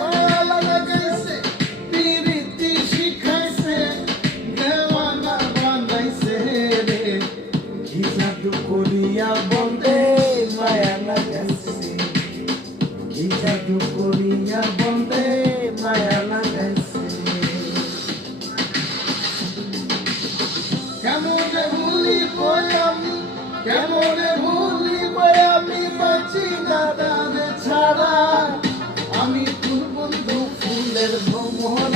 মায়া লাগাইছে প্রীতি শিখাইছে দেওয়ানা বানাইছে রে কি জাদু করিয়া বন্ধে মায়া লাগাইছে কি জাদু করিয়া বন্ধে মায়া লাগাইছে কেমনে ভুলিব আমি কেমনে ভুলিব আমি বাঁচি দাদারে ছাড়া আমি ফুল বন্ধু ফুলের ভ্রমরা